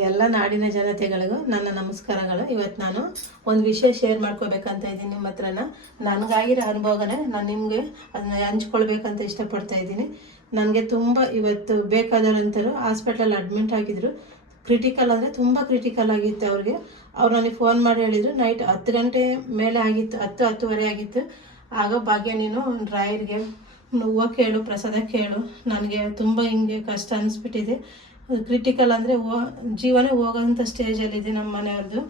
ಎಲ್ಲ ನಾಡಿನ ಜನತೆಗಳಿಗೂ ನನ್ನ ನಮಸ್ಕಾರಗಳು. ಇವತ್ತು ನಾನು ಒಂದು ವಿಷಯ ಶೇರ್ ಮಾಡ್ಕೋಬೇಕಂತ ಇದ್ದೀನಿ ನಿಮ್ಮ ಹತ್ರನ. ನನಗಾಗಿರೋ ಅನುಭವನೇ ನಾನು ನಿಮಗೆ ಅದನ್ನ ಹಂಚ್ಕೊಳ್ಬೇಕಂತ ಇಷ್ಟಪಡ್ತಾ ಇದ್ದೀನಿ. ನನಗೆ ತುಂಬ ಇವತ್ತು ಬೇಕಾದವರಂತರು ಹಾಸ್ಪಿಟ್ಲಲ್ಲಿ ಅಡ್ಮಿಟ್ ಆಗಿದ್ರು. ಕ್ರಿಟಿಕಲ್ ಅಂದರೆ ತುಂಬ ಕ್ರಿಟಿಕಲ್ ಆಗಿತ್ತು ಅವ್ರಿಗೆ. ಅವ್ರು ನನಗೆ ಫೋನ್ ಮಾಡಿ ಹೇಳಿದರು, ನೈಟ್ ಹತ್ತು ಗಂಟೆ ಮೇಲೆ ಆಗಿತ್ತು, ಹತ್ತು, ಹತ್ತುವರೆ ಆಗಿತ್ತು. ಆಗ ಭಾಗ್ಯ ನೀನು ರಾಯರಿಗೆ ಹೂವು ಕೇಳು, ಪ್ರಸಾದ ಕೇಳು. ನನಗೆ ತುಂಬ ಹಿಂಗೆ ಕಷ್ಟ ಅನಿಸ್ಬಿಟ್ಟಿದೆ. ಕ್ರಿಟಿಕಲ್ ಅಂದರೆ ಹೋ ಜೀವನೇ ಹೋಗೋಂಥ ಸ್ಟೇಜಲ್ಲಿದೆ ನಮ್ಮ ಮನೆಯವ್ರದ್ದು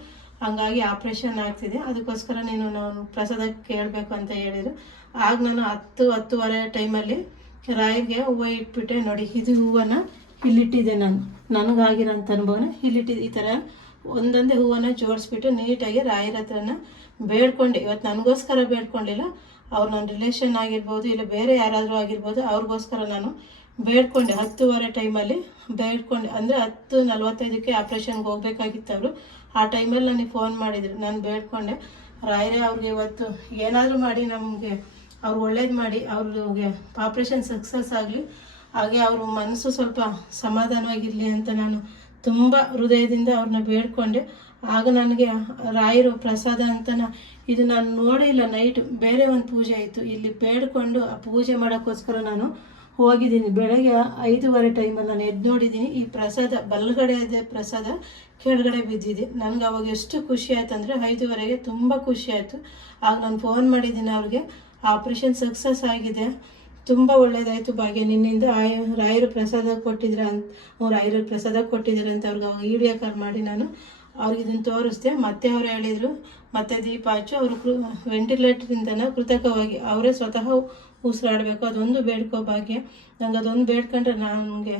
ಹಂಗಾಗಿ ಆಪ್ರೇಷನ್ ಆಗ್ತಿದೆ. ಅದಕ್ಕೋಸ್ಕರ ನೀನು ನಾನು ಪ್ರಸಾದ ಕೇಳಬೇಕು ಅಂತ ಹೇಳಿದರು. ಆಗ ನಾನು ಹತ್ತು, ಹತ್ತುವರೆ ಟೈಮಲ್ಲಿ ರಾಯಿಗೆ ಹೂವು ಇಟ್ಬಿಟ್ಟೆ. ನೋಡಿ, ಇದು ಹೂವನ್ನು ಇಲ್ಲಿಟ್ಟಿದ್ದೆ ನಾನು. ನನಗಾಗಿರೋಂಥ ಅನುಭವನ ಇಲ್ಲಿಟ್ಟಿದ್ದೆ ಈ ಥರ ಒಂದೊಂದೇ ಹೂವನ್ನ ಜೋಡಿಸ್ಬಿಟ್ಟು ನೀಟಾಗಿ ರಾಯರ ಹತ್ರನ ಬೇಡ್ಕೊಂಡೆ. ಇವತ್ತು ನನಗೋಸ್ಕರ ಬೇಡ್ಕೊಂಡಿಲ್ಲ. ಅವ್ರು ನನ್ನ ರಿಲೇಷನ್ ಆಗಿರ್ಬೋದು, ಇಲ್ಲ ಬೇರೆ ಯಾರಾದರೂ ಆಗಿರ್ಬೋದು, ಅವ್ರಿಗೋಸ್ಕರ ನಾನು ಬೇಡ್ಕೊಂಡೆ, ಹತ್ತುವರೆ ಟೈಮಲ್ಲಿ ಬೇಡ್ಕೊಂಡೆ. ಅಂದರೆ ಹತ್ತು ನಲ್ವತ್ತೈದಕ್ಕೆ ಆಪ್ರೇಷನ್ಗೆ ಹೋಗ್ಬೇಕಾಗಿತ್ತು ಅವರು. ಆ ಟೈಮಲ್ಲಿ ನನಗೆ ಫೋನ್ ಮಾಡಿದರು. ನಾನು ಬೇಡ್ಕೊಂಡೆ. ರಾಯರೇ ಅವ್ರಿಗೆ ಇವತ್ತು ಏನಾದರೂ ಮಾಡಿ ನಮಗೆ. ಅವ್ರು ಒಳ್ಳೇದು ಮಾಡಿ. ಅವ್ರಿಗೆ ಆಪ್ರೇಷನ್ ಸಕ್ಸಸ್ ಆಗಲಿ. ಹಾಗೆ ಅವ್ರ ಮನಸ್ಸು ಸ್ವಲ್ಪ ಸಮಾಧಾನವಾಗಿರಲಿ ಅಂತ ನಾನು ತುಂಬ ಹೃದಯದಿಂದ ಅವ್ರನ್ನ ಬೇಡ್ಕೊಂಡೆ. ಆಗ ನನಗೆ ರಾಯರು ಪ್ರಸಾದ ಅಂತ ಇದು ನಾನು ನೋಡಿಲ್ಲ ನೈಟ್ ಬೇರೆ ಒಂದು ಪೂಜೆ ಆಯಿತು. ಇಲ್ಲಿ ಬೇಡ್ಕೊಂಡು ಆ ಪೂಜೆ ಮಾಡೋಕ್ಕೋಸ್ಕರ ನಾನು ಹೋಗಿದ್ದೀನಿ. ಬೆಳಗ್ಗೆ ಐದೂವರೆ ಟೈಮಲ್ಲಿ ನಾನು ಎದ್ದು ನೋಡಿದ್ದೀನಿ, ಈ ಪ್ರಸಾದ ಬಲಗಡೆ ಇದೆ ಪ್ರಸಾದ ಕೆಳಗಡೆ ಬಿದ್ದಿದೆ. ನನಗೆ ಅವಾಗ ಎಷ್ಟು ಖುಷಿ ಆಯ್ತು ಅಂದರೆ ಐದೂವರೆಗೆ ತುಂಬ ಖುಷಿ ಆಯಿತು. ಆಗ ನಾನು ಫೋನ್ ಮಾಡಿದ್ದೀನಿ ಅವ್ರಿಗೆ ಆಪ್ರೇಷನ್ ಸಕ್ಸಸ್ ಆಗಿದೆ. ತುಂಬ ಒಳ್ಳೆಯದಾಯಿತು ಭಾಗ್ಯ. ನಿನ್ನಿಂದ ಆಯ, ರಾಯರು ಪ್ರಸಾದ ಕೊಟ್ಟಿದ್ರ ಅಂತ ರಾಯರು ಪ್ರಸಾದ ಕೊಟ್ಟಿದ್ದಾರೆ ಅಂತ ಅವ್ರಿಗೆ ಅವಾಗ ವಿಡಿಯೋ ಕಾಲ್ ಮಾಡಿ ನಾನು ಅವ್ರಿಗೆ ಇದನ್ನು ತೋರಿಸ್ದೆ. ಮತ್ತೆ ಅವ್ರು ಹೇಳಿದರು ಮತ್ತೆ ದೀಪ ಹಚ್ಚಿ ಅವರು ಕೃ ವೆಂಟಿಲೇಟ್ರಿಂದನೇ ಕೃತಕವಾಗಿ ಅವರೇ ಸ್ವತಃ ಉಸಿರಾಡಬೇಕು. ಅದೊಂದು ಬೇಡ್ಕೋ ಭಾಗ್ಯ. ನಂಗೆ ಅದೊಂದು ಬೇಡ್ಕೊಂಡ್ರೆ ನನಗೆ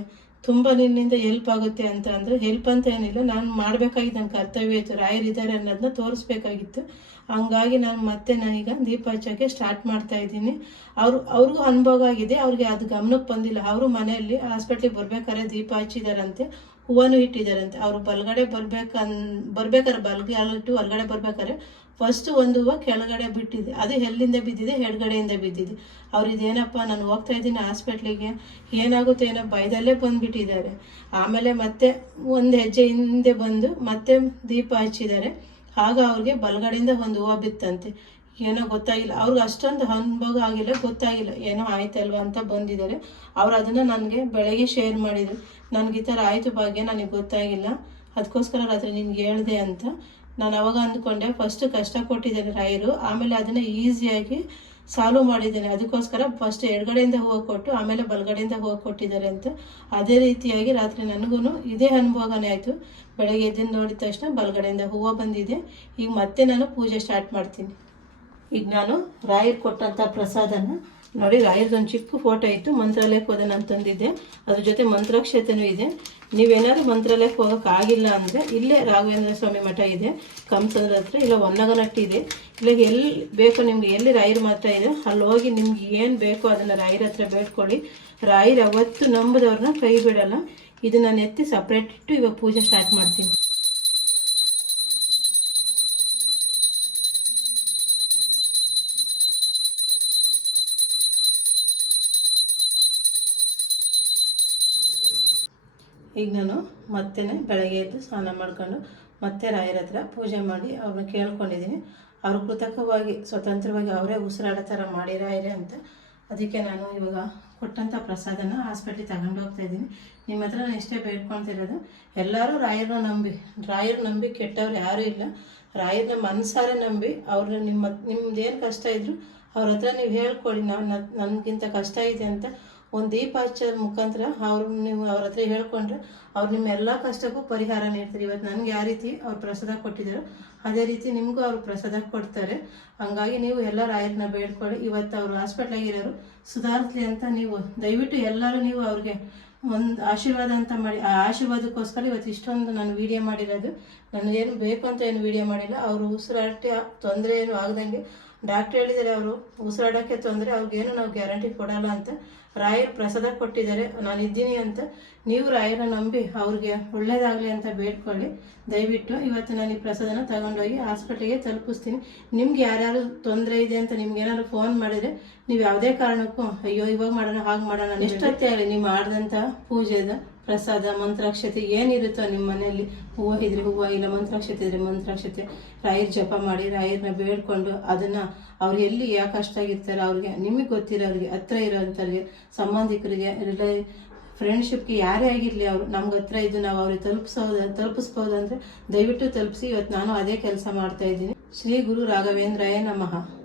ತುಂಬ ನಿನ್ನಿಂದ ಹೆಲ್ಪ್ ಆಗುತ್ತೆ ಅಂತ ಅಂದರೆ ಹೆಲ್ಪ್ ಅಂತ ಏನಿಲ್ಲ, ನಾನು ಮಾಡಬೇಕಾಗಿದ್ದು ನನ್ನ ಕರ್ತವ್ಯ ಇತ್ತು ರಾಯರಿದ್ದಾರೆ ಅನ್ನೋದನ್ನ ತೋರಿಸ್ಬೇಕಾಗಿತ್ತು. ಹಂಗಾಗಿ ನಾನು ಮತ್ತೆ ನಾನೀಗ ದೀಪ ಹಚ್ಚೋಕ್ಕೆ ಸ್ಟಾರ್ಟ್ ಮಾಡ್ತಾ ಇದ್ದೀನಿ. ಅವರು, ಅವ್ರಿಗೂ ಅನುಭವ ಆಗಿದೆ, ಅವ್ರಿಗೆ ಅದು ಗಮನಕ್ಕೆ ಬಂದಿಲ್ಲ. ಅವರು ಮನೆಯಲ್ಲಿ ಹಾಸ್ಪಿಟ್ಲಿಗೆ ಬರ್ಬೇಕಾದ್ರೆ ದೀಪ ಹಚ್ಚಿದಾರಂತೆ, ಹೂವನ್ನು ಇಟ್ಟಿದ್ದಾರಂತೆ ಅವರು ಬಲಗಡೆ ಬರ್ಬೇಕನ್, ಬರ್ಬೇಕಾದ್ರೆ ಬಲ್ಗಾಲಿಟ್ಟು ಹೊರಗಡೆ ಬರ್ಬೇಕಾದ್ರೆ ಫಸ್ಟ್ ಒಂದು ಹೂವು ಕೆಳಗಡೆ ಬಿಟ್ಟಿದೆ. ಅದು ಎಲ್ಲಿಂದ ಬಿದ್ದಿದೆ? ಎಡಗಡೆಯಿಂದ ಬಿದ್ದಿದೆ. ಅವ್ರು ಏನಪ್ಪ ನಾನು ಹೋಗ್ತಾ ಇದ್ದೀನಿ ಹಾಸ್ಪಿಟ್ಲಿಗೆ. ಏನಾಗುತ್ತೆ ಏನೋ ಭಯದಲ್ಲೇ ಬಂದುಬಿಟ್ಟಿದ್ದಾರೆ. ಆಮೇಲೆ ಮತ್ತೆ ಒಂದು ಹೆಜ್ಜೆ ಹಿಂದೆ ಬಂದು ಮತ್ತೆ ದೀಪ ಹಚ್ಚಿದ್ದಾರೆ. ಆಗ ಅವ್ರಿಗೆ ಬಲಗಡೆಯಿಂದ ಒಂದು ಹೂವು ಬಿತ್ತಂತೆ. ಏನೋ ಗೊತ್ತಾಗಿಲ್ಲ. ಅವ್ರಿಗೆ ಅಷ್ಟೊಂದು ಅನುಭವ ಆಗಿಲ್ಲ, ಗೊತ್ತಾಗಿಲ್ಲ. ಏನೋ ಆಯ್ತಲ್ವ ಅಂತ ಬಂದಿದ್ದಾರೆ. ಅವ್ರು ಅದನ್ನು ನನಗೆ ಬೆಳಗ್ಗೆ ಶೇರ್ ಮಾಡಿದರು. ನನಗೆ ಈ ಥರ ಆಯಿತು ಭಾಗ್ಯ, ನನಗೆ ಗೊತ್ತಾಗಿಲ್ಲ. ಅದಕ್ಕೋಸ್ಕರ ರಾತ್ರಿ ನಿನ್ಗೆ ಹೇಳಿದೆ ಅಂತ. ನಾನು ಅವಾಗ ಅಂದ್ಕೊಂಡೆ ಫಸ್ಟ್ ಕಷ್ಟ ಕೊಟ್ಟಿದ್ದೇನೆ ರಾಯರು, ಆಮೇಲೆ ಅದನ್ನು ಈಸಿಯಾಗಿ ಸಾಲ್ವ್ ಮಾಡಿದ್ದೇನೆ. ಅದಕ್ಕೋಸ್ಕರ ಫಸ್ಟ್ ಎಡಗಡೆಯಿಂದ ಹೂವು ಕೊಟ್ಟು, ಆಮೇಲೆ ಬಲಗಡೆಯಿಂದ ಹೂವು ಕೊಟ್ಟಿದ್ದಾರೆ ಅಂತ. ಅದೇ ರೀತಿಯಾಗಿ ರಾತ್ರಿ ನನಗೂ ಇದೇ ಅನುಭವನೇ ಆಯಿತು. ಬೆಳಗ್ಗೆ ಎದ್ದು ನೋಡಿದ ತಕ್ಷಣ ಬಲಗಡೆಯಿಂದ ಹೂವು ಬಂದಿದೆ. ಈಗ ಮತ್ತೆ ನಾನು ಪೂಜೆ ಸ್ಟಾರ್ಟ್ ಮಾಡ್ತೀನಿ. ಈಗ ನಾನು ರಾಯರ್ ಕೊಟ್ಟಂಥ ಪ್ರಸಾದನ ನೋಡಿ ರಾಯರ್ದೊಂದು ಚಿಕ್ಕ ಫೋಟೋ ಇತ್ತು ಮಂತ್ರಾಲಯಕ್ಕೆ ಹೋದ ನಾನು ತಂದಿದ್ದೆ. ಅದ್ರ ಜೊತೆ ಮಂತ್ರಾಕ್ಷತೆನೂ ಇದೆ. ನೀವೇನಾದ್ರು ಮಂತ್ರಾಲಯಕ್ಕೆ ಹೋಗೋಕೆ ಆಗಿಲ್ಲ ಅಂದರೆ ಇಲ್ಲೇ ರಾಘವೇಂದ್ರ ಸ್ವಾಮಿ ಮಠ ಇದೆ. ಕಂಸಂದ್ರ ಹತ್ರ, ಇಲ್ಲ ಒನ್ನಗನಟ್ಟಿ ಇದೆ. ಇಲ್ಲ ಎಲ್ಲಿ ಬೇಕೋ ನಿಮ್ಗೆ ಎಲ್ಲಿ ರಾಯರ್ ಮಾತ್ರ ಇದೆ, ಅಲ್ಲಿ ಹೋಗಿ ನಿಮ್ಗೆ ಏನು ಬೇಕೋ ಅದನ್ನು ರಾಯರ ಹತ್ರ ಬೇಡ್ಕೊಳ್ಳಿ. ರಾಯರ್ ಅವತ್ತು ನಂಬದವ್ರನ್ನ ಕೈ ಬಿಡಲ್ಲ. ಇದು ನಾನು ಎತ್ತಿ ಸಪ್ರೇಟ್ ಇಟ್ಟು ಇವಾಗ ಪೂಜೆ ಸ್ಟಾರ್ಟ್ ಮಾಡ್ತೀನಿ. ಈಗ ನಾನು ಮತ್ತೆ ಬೆಳಗ್ಗೆ ಎದ್ದು ಸ್ನಾನ ಮಾಡ್ಕೊಂಡು ಮತ್ತೆ ರಾಯರ ಹತ್ರ ಪೂಜೆ ಮಾಡಿ ಅವ್ರನ್ನ ಕೇಳ್ಕೊಂಡಿದ್ದೀನಿ. ಅವರು ಕೃತಕವಾಗಿ, ಸ್ವತಂತ್ರವಾಗಿ ಅವರೇ ಉಸಿರಾಡೋ ಥರ ಮಾಡಿ ರಾಯರೆ ಅಂತ. ಅದಕ್ಕೆ ನಾನು ಇವಾಗ ಕೊಟ್ಟಂಥ ಪ್ರಸಾದನ ಹಾಸ್ಪಿಟ್ಲಿಗೆ ತಗೊಂಡು ಹೋಗ್ತಾ ಇದ್ದೀನಿ. ನಿಮ್ಮ ಹತ್ರ ನಾನು ಇಷ್ಟೇ ಬೇಡ್ಕೊಳ್ತಿರೋದು. ಎಲ್ಲರೂ ರಾಯರನ್ನ ನಂಬಿ, ರಾಯರ್ ನಂಬಿ ಕೆಟ್ಟವ್ರು ಯಾರೂ ಇಲ್ಲ. ರಾಯರನ್ನ ಮನಸಾರೆ ನಂಬಿ ಅವ್ರನ್ನ ನಿಮ್ಮ ನಿಮ್ದು ಏನು ಕಷ್ಟ ಇದ್ದರೂ ಅವ್ರ ಹತ್ರ ನೀವು ಹೇಳ್ಕೊಳ್ಳಿ ನಾವು ನನಗಿಂತ ಕಷ್ಟ ಇದೆ ಅಂತ ಒಂದು ದೀಪ ಹಚ್ಚೋ ಮುಖಾಂತರ ಅವ್ರು ನೀವು ಅವ್ರ ಹತ್ರ ಹೇಳ್ಕೊಂಡ್ರೆ ಅವ್ರು ನಿಮ್ಮ ಎಲ್ಲ ಕಷ್ಟಕ್ಕೂ ಪರಿಹಾರ ನೀಡ್ತಾರೆ. ಇವತ್ತು ನನಗೆ ಯಾವ ರೀತಿ ಅವ್ರು ಪ್ರಸಾದ ಕೊಟ್ಟಿದ್ದಾರೋ ಅದೇ ರೀತಿ ನಿಮಗೂ ಅವರು ಪ್ರಸಾದ ಕೊಡ್ತಾರೆ. ಹಂಗಾಗಿ ನೀವು ಎಲ್ಲ ರಾಯರನ್ನ ಬೇಡ್ಕೊಳ್ಳಿ. ಇವತ್ತು ಅವರು ಹಾಸ್ಪಿಟ್ಲಾಗಿರೋರು ಸುಧಾರಿಸ್ಲಿ ಅಂತ ನೀವು ದಯವಿಟ್ಟು ಎಲ್ಲರೂ ನೀವು ಅವ್ರಿಗೆ ಒಂದು ಆಶೀರ್ವಾದ ಅಂತ ಮಾಡಿ, ಆ ಆಶೀರ್ವಾದಕ್ಕೋಸ್ಕರ ಇವತ್ತು ಇಷ್ಟೊಂದು ನಾನು ವಿಡಿಯೋ ಮಾಡಿರೋದು. ನನಗೇನು ಬೇಕು ಅಂತ ಏನು ವಿಡಿಯೋ ಮಾಡಿಲ್ಲ. ಅವರು ಉಸಿರಾಟ, ತೊಂದರೆ ಏನು ಆಗದಂಗೆ ಡಾಕ್ಟ್ರ್ ಹೇಳಿದ್ದಾರೆ ಅವರು, ಉಸಿರಾಡೋಕ್ಕೆ ತೊಂದರೆ, ಅವ್ರಿಗೇನು ನಾವು ಗ್ಯಾರಂಟಿ ಕೊಡಲ್ಲ ಅಂತ ರಾಯರ್ ಪ್ರಸಾದ ಕೊಟ್ಟಿದ್ದಾರೆ. ನಾನು ಇದ್ದೀನಿ ಅಂತ ನೀವು ರಾಯರ ನಂಬಿ ಅವ್ರಿಗೆ ಒಳ್ಳೇದಾಗಲಿ ಅಂತ ಬೇಡ್ಕೊಳ್ಳಿ. ದಯವಿಟ್ಟು ಇವತ್ತು ನಾನು ಈ ಪ್ರಸಾದನ ತಗೊಂಡೋಗಿ ಹಾಸ್ಪಿಟ್ಲಿಗೆ ತಲುಪಿಸ್ತೀನಿ. ನಿಮ್ಗೆ ಯಾರ್ಯಾರು ತೊಂದರೆ ಇದೆ ಅಂತ ನಿಮ್ಗೆ ಏನಾದ್ರು ಫೋನ್ ಮಾಡಿದರೆ ನೀವು ಯಾವುದೇ ಕಾರಣಕ್ಕೂ, ಅಯ್ಯೋ, ಇವಾಗ ಮಾಡೋಣ, ಹಾಗೆ ಮಾಡೋಣ ಎಷ್ಟೊತ್ತೇ ಆಗಲಿ, ನೀವು ಮಾಡಿದಂಥ ಪೂಜೆದ ಪ್ರಸಾದ, ಮಂತ್ರಾಕ್ಷತೆ ಏನಿರುತ್ತೋ ನಿಮ್ಮ ಮನೆಯಲ್ಲಿ? ಹೂವು ಇದ್ರೆ ಹೂವು, ಇಲ್ಲ ಮಂತ್ರಾಕ್ಷತೆ ಇದ್ರೆ ಮಂತ್ರಾಕ್ಷತೆ. ರಾಯರ್ ಜಪ ಮಾಡಿ, ರಾಯರ್ನ ಬೇಡ್ಕೊಂಡು ಅದನ್ನ ಅವ್ರು ಎಲ್ಲಿ ಯಾಕೆ ಕಷ್ಟಾಗಿರ್ತಾರೆ ಅವ್ರಿಗೆ, ನಿಮಗೆ ಗೊತ್ತಿರೋರಿಗೆ ಹತ್ರ ಇರೋಂಥವ್ರಿಗೆ, ಸಂಬಂಧಿಕರಿಗೆ ರಿಲೇ ಫ್ರೆಂಡ್ಶಿಪ್ಗೆ ಯಾರೇ ಆಗಿರಲಿ ಅವರು, ನಮ್ಗೆ ಹತ್ರ ಇದ್ದು ನಾವು ಅವ್ರಿಗೆ ತಲುಪಿಸೋದು ತಲುಪಿಸ್ಬೋದು ಅಂದರೆ ದಯವಿಟ್ಟು ತಲುಪಿಸಿ, ಇವತ್ತು ನಾನು ಅದೇ ಕೆಲಸ ಮಾಡ್ತಾ ಇದ್ದೀನಿ. ಶ್ರೀ ಗುರು ರಾಘವೇಂದ್ರಾಯ ನಮಃ.